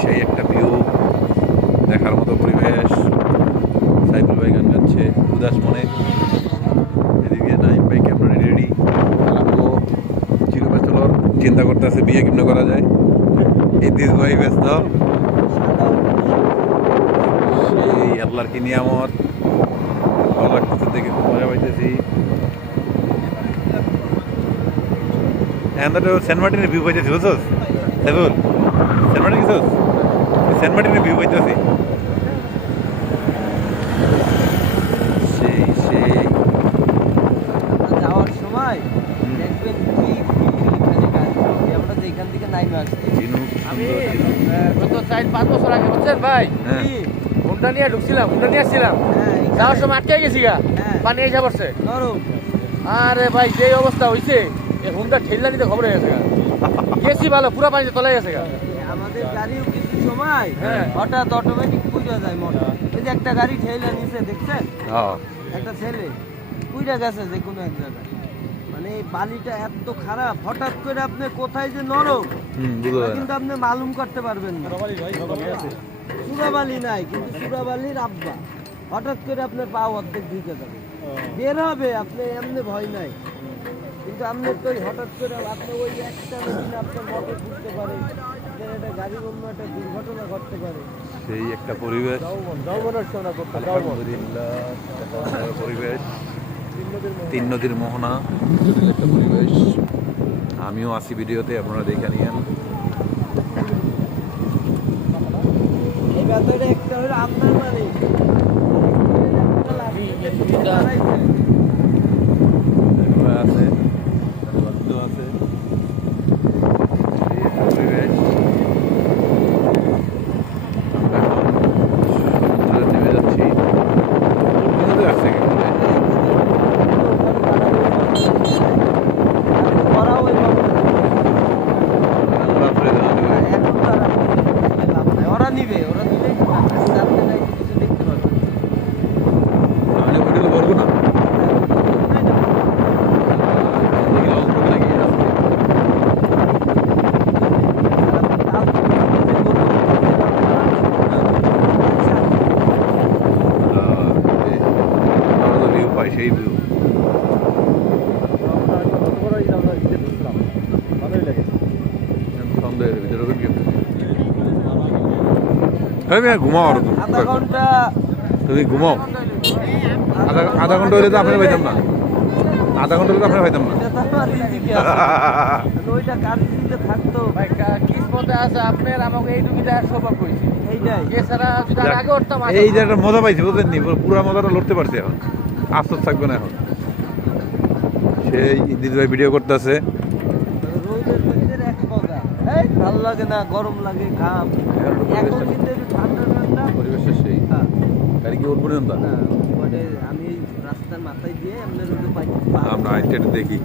সেই একটা ভিউ, দেখার মতো পরিবেশ। সাইফুল ভাই গান গাচ্ছে উদাস মনে, এদিকে নাইম ভাই ক্যামেরা রেডি, ও চির ব্যস্ত চিন্তা করতে আছে বিয়ে কেমনে করা যায়। ইদ্রিস ভাই ব্যস্ত, সেই আল্লাহর কি নিয়ামত, ভালো লাগতেছে দেখে, খুব মজা পাইতেছি। এখন তো সেন্ট মার্টিনের ভিউ পাইতেছি, বুঝছোস সাইফুল? সেন্ট মার্টিন গেছোস? সেন্ট মার্টিনের ভিউ পাইতেছি, সেই সেই যাওয়ার সময় দেখবেন কি এখানে গাড়ি, আমরা যে এখান থেকে নাইমে আসছি। আমি গত 4-5 বছর আগে বুঝছেন ভাই, হ্যাঁ হুন্ডা নিয়ে ঢুকছিলাম, হুন্ডা নিয়ে আসছিলাম, যাওয়ার সময় আটকে গেছি গা, পানি এসে পড়ছে। নরম আরে ভাই যে অবস্থা হয়েছে, এই হুন্ডা ঠেললা নিতে খবর হয়ে গেছে গা, গেছি ভালো, পুরো পানিতে তলায় গেছে গা। আমাদের গাড়িও কিছু সময় হ্যাঁ। হঠাৎ অটোমেটিক পুজো যায় মোটর। এই যে একটা গাড়ি ঠেলে নিচে দেখছেন, হ্যাঁ একটা ছেলে পুইরা গেছে যে কোনো এক জায়গায়। মানে এই বালিটা এত খারাপ, হঠাৎ করে আপনি কোথায় যে নরম বুঝতে পারি কিন্তু আপনি মালুম করতে পারবেন না। চূড়াবালি নাই, কিন্তু চূড়াবালির আব্বা হঠাৎ করে আপনার পা অর্ধেক ঢুকে যাবে, বের হবে, আপনি এমনি ভয় নাই। কিন্তু আপনি তো ওই হঠাৎ করে আপনি ওই একটা দিন আপনার মোটর ঘুরতে পারে, আপনার একটা গাড়ির অন্য একটা দুর্ঘটনা ঘটতে পারে। সেই একটা পরিবেশ, আলহামদুলিল্লাহ, পরিবেশ তিন নদীর মোহনা, একটা পরিবেশ। আমিও আসি ভিডিওতে, আপনারা দেখে নিয়েন। এই ব্যাপারে একটা হলো আপনার বাড়ি, এগুলো আছে, বন্ধু আছে, সেই একটা পরিবেশ। আমরা এখন সমুদ্রে নেমে যাচ্ছি। কোন আছে কি বলে? ওরা ওই আমরা আসলে জানা নেই। এখন তো আর আপনি লাভ নাই, ওরা নিবে আপনি নাই কিছু দেখতে পারবেন। আমি ওইটা তো বলবো না। দেখি লং করবে নাকি রাস্তায়। আমরা তো ভিউ পাই, সেই ভিউ। সন্দেহের ভিতরে ওখানে গেম ঘুমাও, আরো আধা ঘন্টা তুমি ঘুমাও। আধা ঘন্টা হলে তো আপনার পাইতাম না, আধা ঘন্টা হলে তো আপনার পাইতাম না। এটা তো আমার রিজিকে আছে। ওইটা কার রিজিকে থাকতো ভাই কিসমতে আছে আপনার, আমাকে এই ডুবিতে আর সৌভাগ্য হয়েছে। এইটাই। এছাড়া যদি আর আগে উঠতাম, এই যে একটা মজা পাইছি, বুঝলেন নি? পুরো মজাটা লড়তে পারছি এখন, আফসোস থাকবে না এখন। সেই ইদ্রিস ভাই ভিডিও করতেছে। রোদের ভিতরে এক মজা, এই ভালো লাগে না, গরম লাগে, ঘাম। এখন কিন্তু একটু ঠান্ডা ঠান্ডা পরিবেশটা সেই হ্যাঁ। গাড়ি কি উঠবো না? না মানে আমি রাস্তার মাথায় দিয়ে আপনার রোদে পাই আমরা আইটেট দেখি।